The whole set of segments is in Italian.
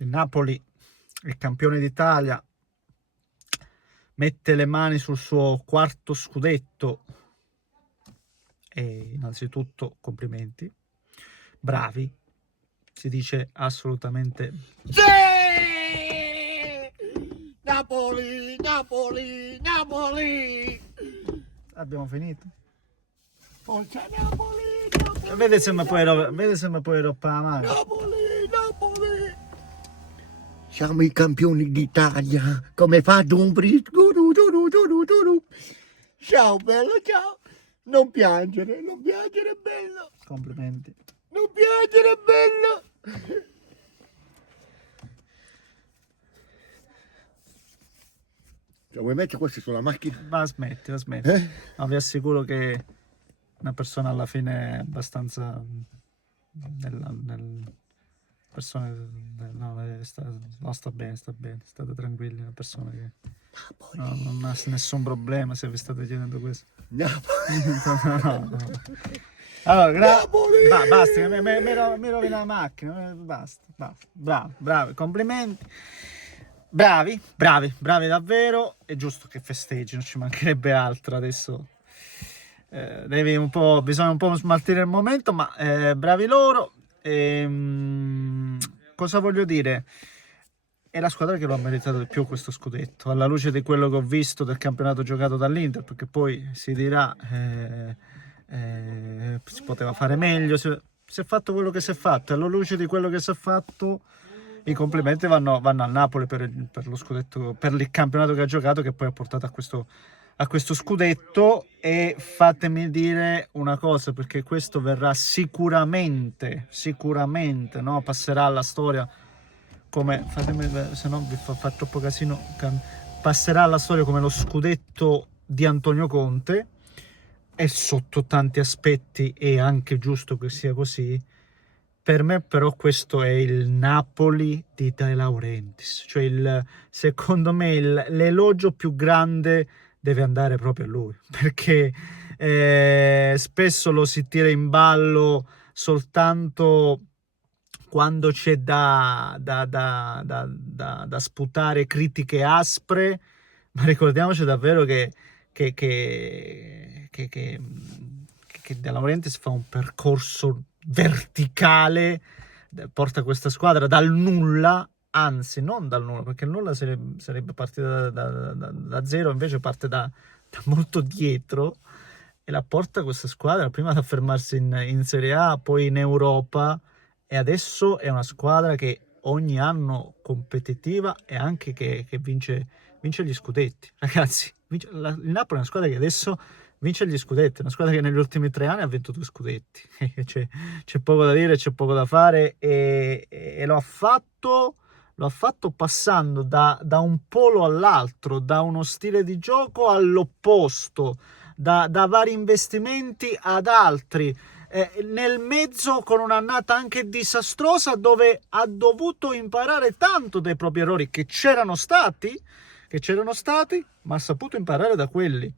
Il Napoli, il campione d'Italia, mette le mani sul suo quarto scudetto e innanzitutto complimenti, bravi, si dice assolutamente sì! Napoli, Napoli, Napoli! Abbiamo finito. Forza Napoli, Napoli! Vede se mi puoi rompere la mano. Napoli, Napoli! Siamo i campioni d'Italia, come fa Dumfries? Ciao bello, ciao! Non piangere, bello! Complimenti. Non piangere, bello! Cioè, vuoi mettere questi sulla macchina? Ma smetti, smetti. No, vi assicuro che una persona alla fine è abbastanza persona, no, sta bene, state tranquilli, una persona che non ha nessun problema se vi state chiedendo questo. Napoli! No. Allora, Napoli! basta, mi rovina la macchina, basta, bravi, complimenti. Bravi davvero, è giusto che festeggi, non ci mancherebbe altro adesso. Bisogna un po' smaltire il momento, ma bravi loro. Cosa voglio dire? È la squadra che lo ha meritato di più questo scudetto, alla luce di quello che ho visto del campionato giocato dall'Inter, perché poi si dirà si poteva fare meglio, si è fatto quello che si è fatto, e alla luce di quello che si è fatto i complimenti vanno al Napoli per lo scudetto, per il campionato che ha giocato, che poi ha portato a questo scudetto. E fatemi dire una cosa, perché questo verrà sicuramente, no? Passerà alla storia come, se no vi fa troppo casino, passerà alla storia come lo scudetto di Antonio Conte, e sotto tanti aspetti è anche giusto che sia così. Per me però questo è il Napoli di De Laurentiis, cioè secondo me l'elogio più grande deve andare proprio a lui, perché spesso lo si tira in ballo soltanto quando c'è da sputare critiche aspre, ma ricordiamoci davvero che De Laurentiis fa un percorso verticale, porta questa squadra dal nulla, anzi non dal nulla, perché il nulla sarebbe partita da zero, invece parte da molto dietro, e la porta questa squadra prima ad affermarsi in Serie A, poi in Europa, e adesso è una squadra che ogni anno competitiva e anche che vince gli scudetti. Ragazzi, il Napoli è una squadra che adesso vince gli scudetti, una squadra che negli ultimi 3 anni ha vinto 2 scudetti. C'è poco da dire, c'è poco da fare, e lo ha fatto passando da un polo all'altro, da uno stile di gioco all'opposto, da vari investimenti ad altri, nel mezzo con un'annata anche disastrosa, dove ha dovuto imparare tanto dai propri errori che c'erano stati, ma ha saputo imparare da quelli.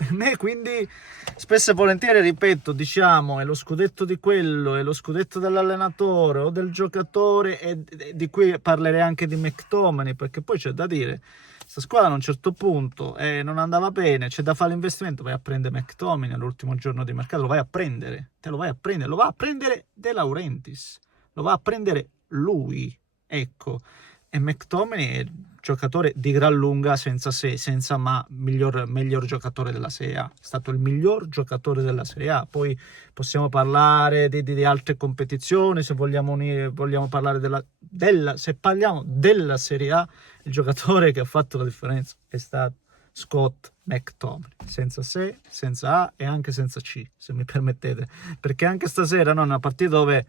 Per me, quindi, spesso e volentieri, ripeto, diciamo, è lo scudetto di quello, è lo scudetto dell'allenatore o del giocatore, e di cui parlerei anche di McTominay, perché poi c'è da dire, questa squadra a un certo punto non andava bene, c'è da fare l'investimento, vai a prendere McTominay all'ultimo giorno di mercato, lo va a prendere De Laurentiis, lo va a prendere lui, ecco. E McTominay è il giocatore di gran lunga, senza se, senza ma, miglior giocatore della Serie A. È stato il miglior giocatore della Serie A. Poi possiamo parlare di altre competizioni, se vogliamo parlare se parliamo della Serie A, il giocatore che ha fatto la differenza è stato Scott McTominay, senza se, senza A e anche senza C, se mi permettete, perché anche stasera è una partita dove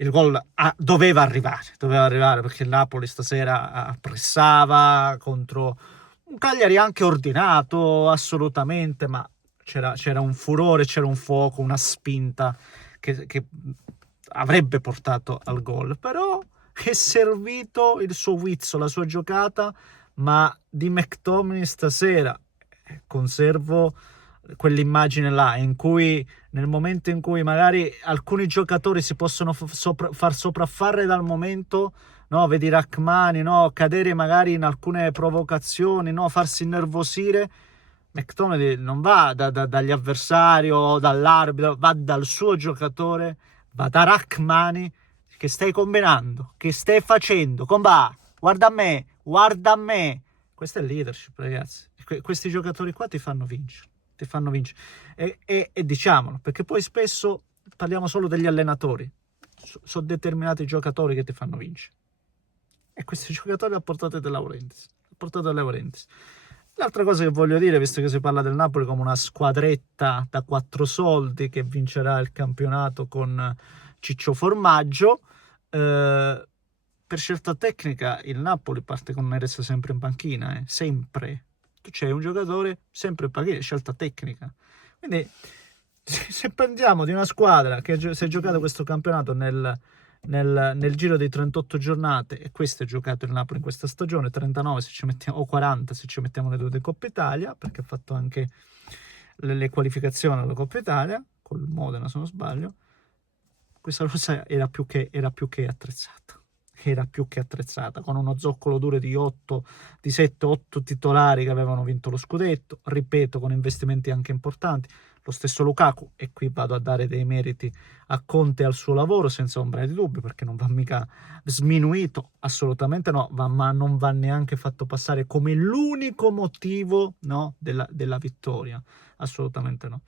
il gol doveva arrivare, perché il Napoli stasera pressava contro un Cagliari anche ordinato, assolutamente, ma c'era un furore, c'era un fuoco, una spinta che avrebbe portato al gol. Però è servito il suo guizzo, la sua giocata, ma di McTominay stasera conservo quell'immagine là, in cui nel momento in cui magari alcuni giocatori si possono far sopraffare dal momento, no? Vedi Rachmani, no? Cadere magari in alcune provocazioni, no? Farsi innervosire. McTominay non va dagli avversari o dall'arbitro, va dal suo giocatore, va da Rachmani. Che stai combinando? Che stai facendo? Com'va? Guarda a me, guarda a me. Questa è leadership, ragazzi. Questi giocatori qua ti fanno vincere. Ti fanno vincere. E diciamolo, perché poi spesso parliamo solo degli allenatori. Sono determinati giocatori che ti fanno vincere. E questi giocatori ha portato De Laurentiis. L'altra cosa che voglio dire, visto che si parla del Napoli come una squadretta da 4 soldi che vincerà il campionato con Ciccio Formaggio, per scelta tecnica il Napoli parte con Neres sempre in panchina, sempre. Tu c'hai un giocatore sempre in panchina, scelta tecnica. Quindi se parliamo di una squadra che si è giocata questo campionato nel giro di 38 giornate, e questo è giocato il Napoli in questa stagione, 39 se ci mettiamo, o 40 se ci mettiamo le 2 di Coppa Italia, perché ha fatto anche le qualificazioni alla Coppa Italia col Modena se non sbaglio. Questa rosa era più che attrezzata, con uno zoccolo duro di 7-8 titolari che avevano vinto lo scudetto, ripeto, con investimenti anche importanti. Lo stesso Lukaku, e qui vado a dare dei meriti a Conte e al suo lavoro senza ombra di dubbio, perché non va mica sminuito, assolutamente no, ma non va neanche fatto passare come l'unico motivo, no, della vittoria, assolutamente no.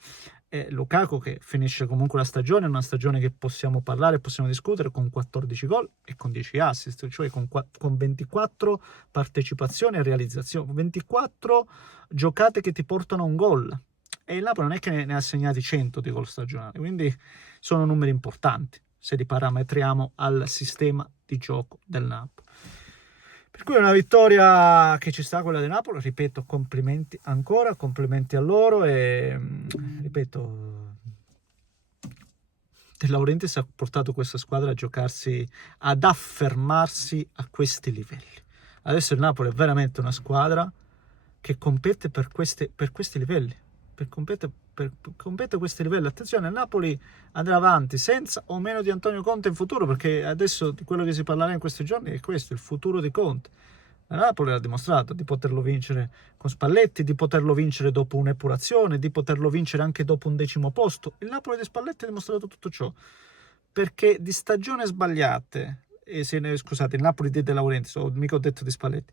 Lukaku che finisce comunque la stagione, una stagione che possiamo parlare, possiamo discutere, con 14 gol e con 10 assist, cioè con 24 partecipazioni e realizzazioni, 24 giocate che ti portano a un gol. E il Napoli non è che ne ha segnati 100 di gol stagionali, quindi sono numeri importanti se li parametriamo al sistema di gioco del Napoli. Per cui è una vittoria che ci sta, quella di Napoli, ripeto, complimenti ancora, complimenti a loro e ripeto, De Laurentiis ha portato questa squadra a giocarsi, ad affermarsi a questi livelli. Adesso il Napoli è veramente una squadra che compete per questi livelli, compete a questi livelli. Attenzione, il Napoli andrà avanti senza o meno di Antonio Conte in futuro, perché adesso di quello che si parlerà in questi giorni è questo, il futuro di Conte. Il Napoli ha dimostrato di poterlo vincere con Spalletti, di poterlo vincere dopo un'epurazione, di poterlo vincere anche dopo un 10° posto. Il Napoli di Spalletti ha dimostrato tutto ciò, perché di stagioni sbagliate, scusate, il Napoli di De Laurentiis, mica ho detto di Spalletti,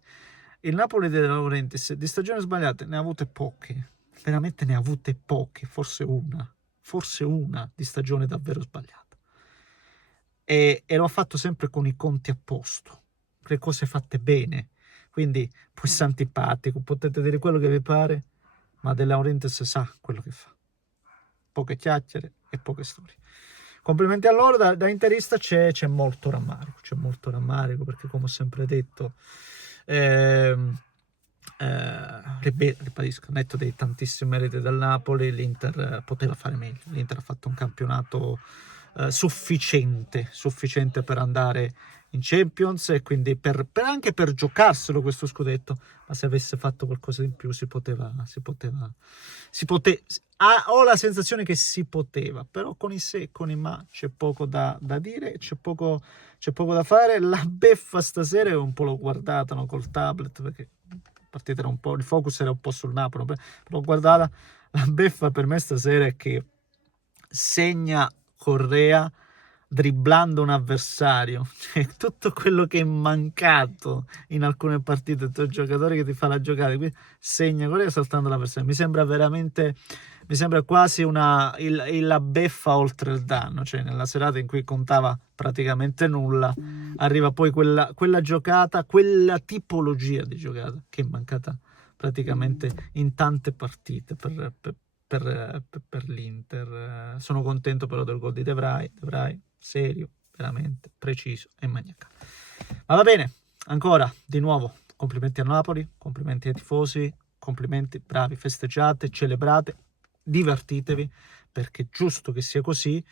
il Napoli di De Laurentiis di stagioni sbagliate ne ha avute poche, veramente ne ha avute poche, forse una di stagione davvero sbagliata, e lo ha fatto sempre con i conti a posto, le cose fatte bene. Quindi può essere antipatico, potete dire quello che vi pare, ma De Laurentiis sa quello che fa, poche chiacchiere e poche storie. Complimenti a loro. Da interista c'è molto rammarico, perché come ho sempre detto, ribadisco, netto dei tantissimi meriti del Napoli, l'Inter poteva fare meglio. L'Inter ha fatto un campionato sufficiente per andare in Champions, e quindi anche per giocarselo questo scudetto, ma se avesse fatto qualcosa di più si poteva. Ho la sensazione che si poteva, però con i se e con i ma c'è poco da dire, c'è poco da fare. La beffa stasera, un po' l'ho guardata, no, col tablet, perché la partita era un po', il focus era un po' sul Napoli, l'ho guardata. La beffa per me stasera è che segna Correa dribblando un avversario, cioè tutto quello che è mancato in alcune partite, il giocatore che ti fa la giocata, quindi segna Correa saltando l'avversario. Mi sembra quasi la beffa oltre il danno, cioè nella serata in cui contava praticamente nulla, arriva poi quella giocata, quella tipologia di giocata che è mancata praticamente in tante partite per l'Inter. Sono contento però del gol di De Vrij, serio, veramente preciso e maniacale. Ma va bene, ancora di nuovo complimenti a Napoli, complimenti ai tifosi, complimenti, bravi, festeggiate, celebrate, divertitevi, perché è giusto che sia così.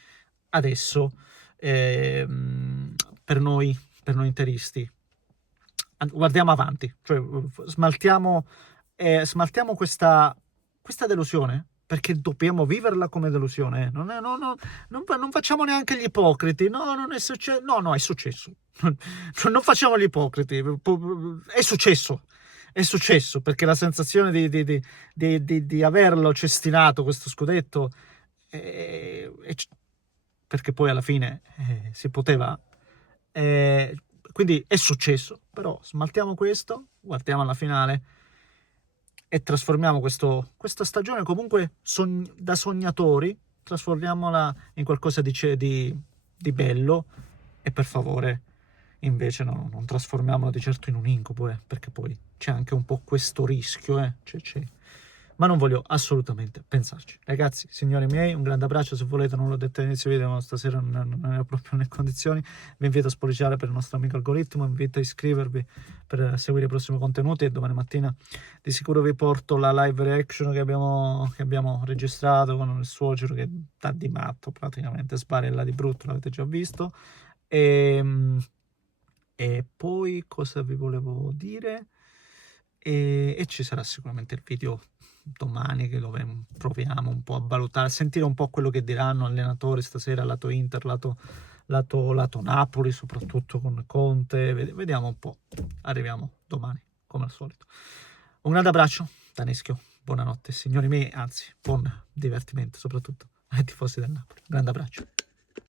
Adesso per noi interisti guardiamo avanti, cioè smaltiamo questa delusione, perché dobbiamo viverla come delusione. Non facciamo neanche gli ipocriti. No, non è successo. No, è successo. Non facciamo gli ipocriti. È successo. È successo, perché la sensazione di averlo cestinato questo scudetto, perché poi alla fine si poteva... quindi è successo, però smaltiamo questo, guardiamo alla finale e trasformiamo questa stagione comunque da sognatori, trasformiamola in qualcosa di bello, e per favore invece no, non trasformiamola di certo in un incubo, perché poi c'è anche un po' questo rischio, c'è. Ma non voglio assolutamente pensarci. Ragazzi, signori miei, un grande abbraccio. Se volete, non l'ho detto all'inizio video, ma stasera non ero proprio nelle condizioni. Vi invito a spolliciare per il nostro amico algoritmo, vi invito a iscrivervi per seguire i prossimi contenuti, e domani mattina di sicuro vi porto la live reaction che abbiamo registrato con il suocero che sta di matto, praticamente sbarella di brutto, l'avete già visto. E poi cosa vi volevo dire? E ci sarà sicuramente il video domani, dove proviamo un po' a valutare, a sentire un po' quello che diranno allenatori stasera, lato Inter, lato Napoli, soprattutto con Conte. Vediamo un po'. Arriviamo domani, come al solito. Un grande abbraccio da Neschio, buonanotte signori miei, anzi buon divertimento soprattutto ai tifosi del Napoli. Un grande abbraccio.